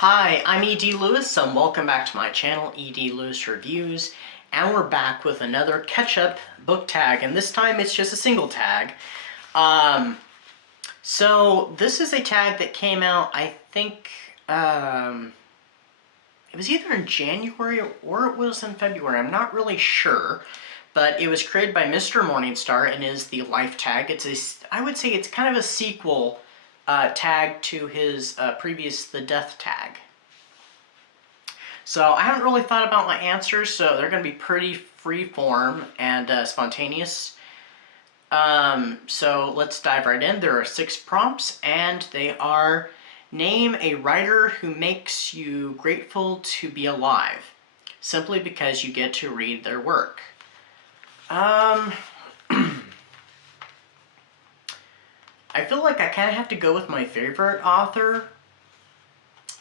Hi, I'm E.D. Lewis, and welcome back to my channel, E.D. Lewis Reviews, and we're back with another catch-up book tag, and this time it's just a single tag. So this is a tag that came out, I think, it was either in January or it was in February, I'm not really sure, but it was created by Mr. Morningstar and is the Life tag. I would say it's kind of a sequel tag to his previous The Death tag. So I haven't really thought about my answers, so they're going to be pretty free-form and spontaneous. So let's dive right in. There are 6 prompts, and they are: name a writer who makes you grateful to be alive, simply because you get to read their work. I feel like I kind of have to go with my favorite author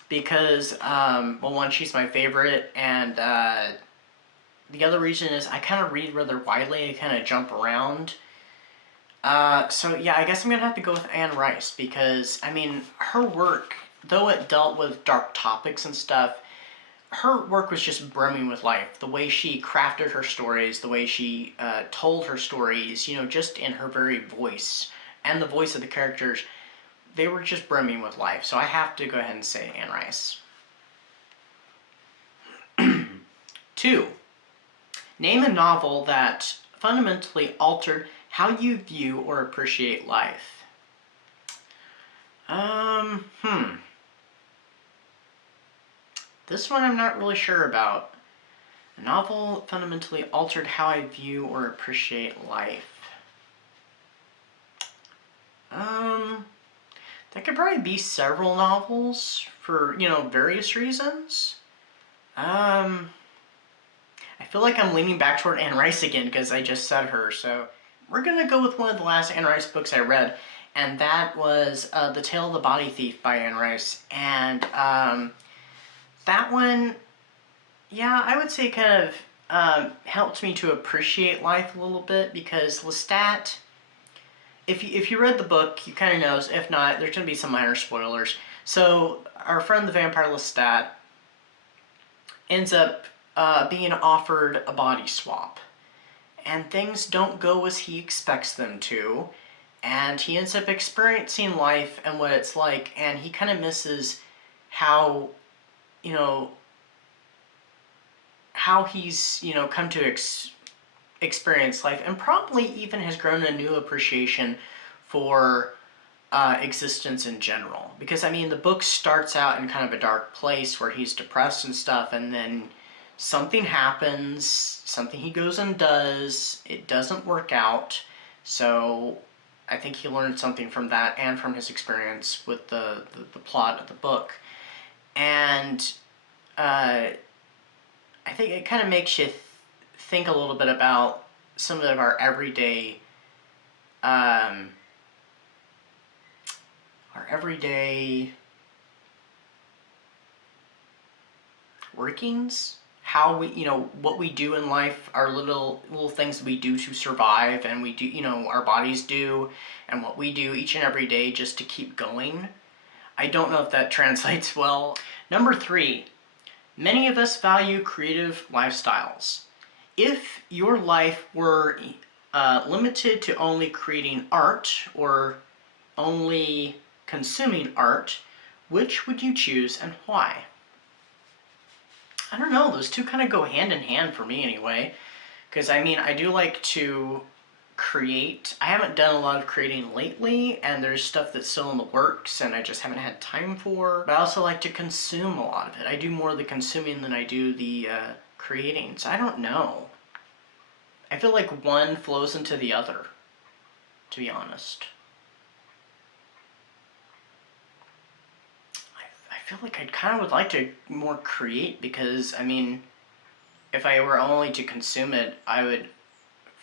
because, well, one, she's my favorite, and the other reason is I kind of read rather widely. I kind of jump around. So yeah, I guess I'm going to have to go with Anne Rice because, I mean, her work, though it dealt with dark topics and stuff, her work was just brimming with life. The way she crafted her stories, the way she told her stories, you know, just in her very voice, and the voice of the characters, they were just brimming with life. So I have to go ahead and say Anne Rice. 2. Name a novel that fundamentally altered how you view or appreciate life. This one I'm not really sure about. A novel fundamentally altered how I view or appreciate life. That could probably be several novels for, you know, various reasons. I feel like I'm leaning back toward Anne Rice again because I just said her, so we're gonna go with one of the last Anne Rice books I read, and that was The Tale of the Body Thief by Anne Rice. And that one, yeah, I would say kind of helped me to appreciate life a little bit, because Lestat, if you read the book, you kind of knows. If not, there's going to be some minor spoilers. So our friend the vampire Lestat ends up being offered a body swap, and things don't go as he expects them to, and he ends up experiencing life and what it's like, and he kind of misses how, you know, how he's, you know, come to experience life, and probably even has grown a new appreciation for existence in general. Because, I mean, the book starts out in kind of a dark place where he's depressed and stuff, and then something happens, something he goes and does, it doesn't work out, so I think he learned something from that and from his experience with the plot of the book. And I think it kind of makes you think a little bit about some of our everyday workings, how we, you know, what we do in life, our little things we do to survive, and we do, you know, our bodies do, and what we do each and every day just to keep going. I don't know if that translates well. Number 3. Many of us value creative lifestyles. If your life were limited to only creating art or only consuming art, which would you choose and why? I don't know, those two kind of go hand in hand for me anyway. Because, I mean, I do like to create. I haven't done a lot of creating lately, and there's stuff that's still in the works and I just haven't had time for. But I also like to consume a lot of it. I do more of the consuming than I do the creating, so I don't know. I feel like one flows into the other, to be honest. I feel like I kind of would like to more create, because, I mean, if I were only to consume it, I would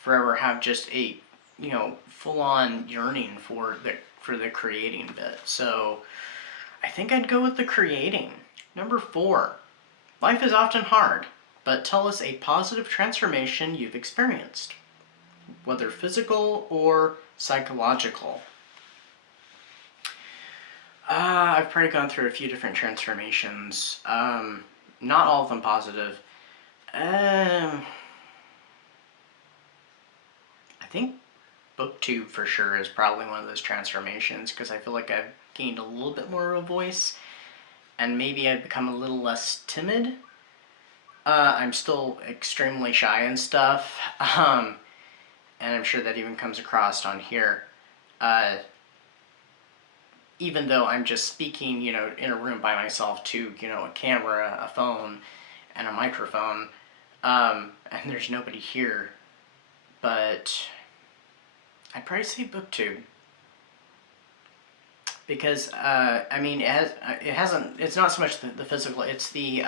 forever have just a, you know, full-on yearning for the creating bit. So I think I'd go with the creating. Number 4. Life is often hard, but tell us a positive transformation you've experienced, whether physical or psychological. I've probably gone through a few different transformations. Not all of them positive. I think BookTube for sure is probably one of those transformations, because I feel like I've gained a little bit more of a voice, and maybe I've become a little less timid. I'm still extremely shy and stuff, and I'm sure that even comes across on here. Even though I'm just speaking, in a room by myself to, a camera, a phone, and a microphone, and there's nobody here. But I'd probably say BookTube, because I mean, it's not so much the physical, it's the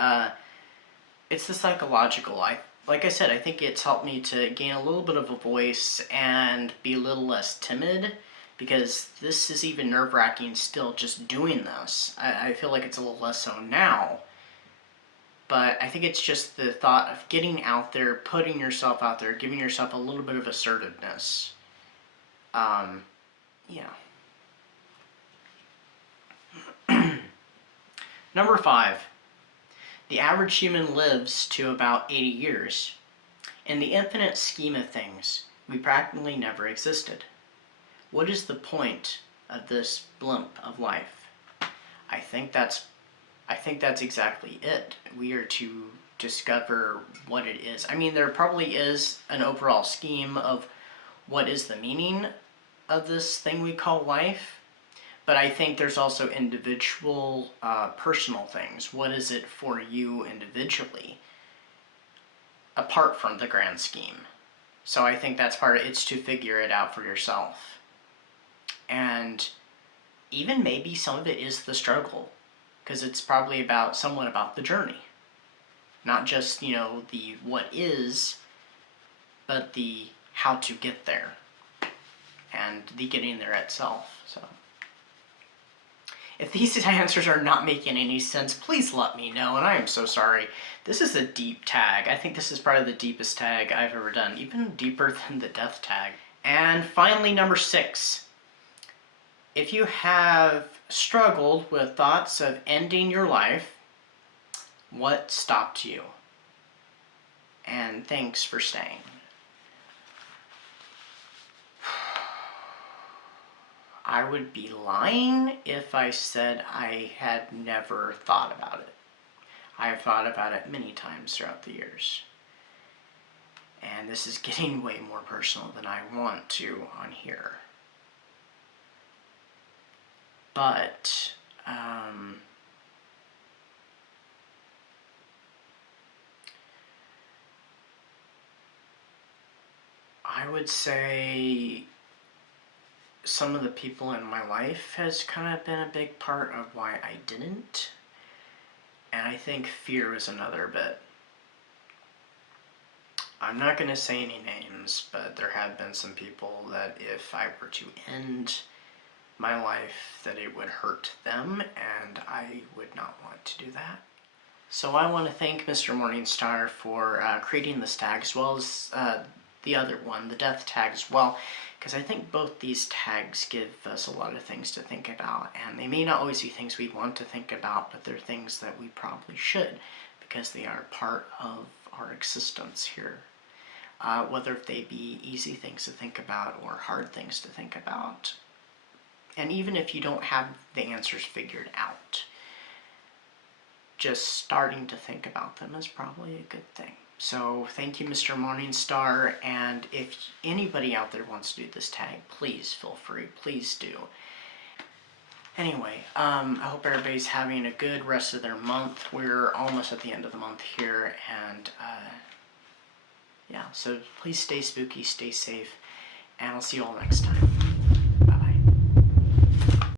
psychological. Like I said, I think it's helped me to gain a little bit of a voice and be a little less timid, because this is even nerve-wracking still just doing this. I feel like it's a little less so now, but I think it's just the thought of getting out there, putting yourself out there, giving yourself a little bit of assertiveness. Yeah. Number 5. The average human lives to about 80 years. In the infinite scheme of things, we practically never existed. What is the point of this blimp of life? I think that's exactly it. We are to discover what it is. I mean, there probably is an overall scheme of what is the meaning of this thing we call life, but I think there's also individual, personal things. What is it for you individually, apart from the grand scheme? So I think that's part of it. It's to figure it out for yourself. And even maybe some of it is the struggle, because it's probably somewhat about the journey. Not just, the what is, but the how to get there, and the getting there itself. So if these answers are not making any sense, please let me know, and I am so sorry. This is a deep tag. I think this is probably the deepest tag I've ever done, even deeper than the death tag. And finally, number 6. If you have struggled with thoughts of ending your life, what stopped you? And thanks for staying. I would be lying if I said I had never thought about it. I have thought about it many times throughout the years. And this is getting way more personal than I want to on here. But, I would say some of the people in my life has kind of been a big part of why I didn't. And I think fear is another bit. I'm not going to say any names, but there have been some people that if I were to end my life, that it would hurt them, and I would not want to do that. So I want to thank Mr. Morningstar for creating this tag, as well as the other one, the death tag as well, because I think both these tags give us a lot of things to think about, and they may not always be things we want to think about, but they're things that we probably should, because they are part of our existence here. Whether they be easy things to think about or hard things to think about. And even if you don't have the answers figured out, just starting to think about them is probably a good thing. So thank you, Mr. Morningstar, and if anybody out there wants to do this tag, please feel free, please do. Anyway, I hope everybody's having a good rest of their month. We're almost at the end of the month here, and yeah, so please stay spooky, stay safe, and I'll see you all next time.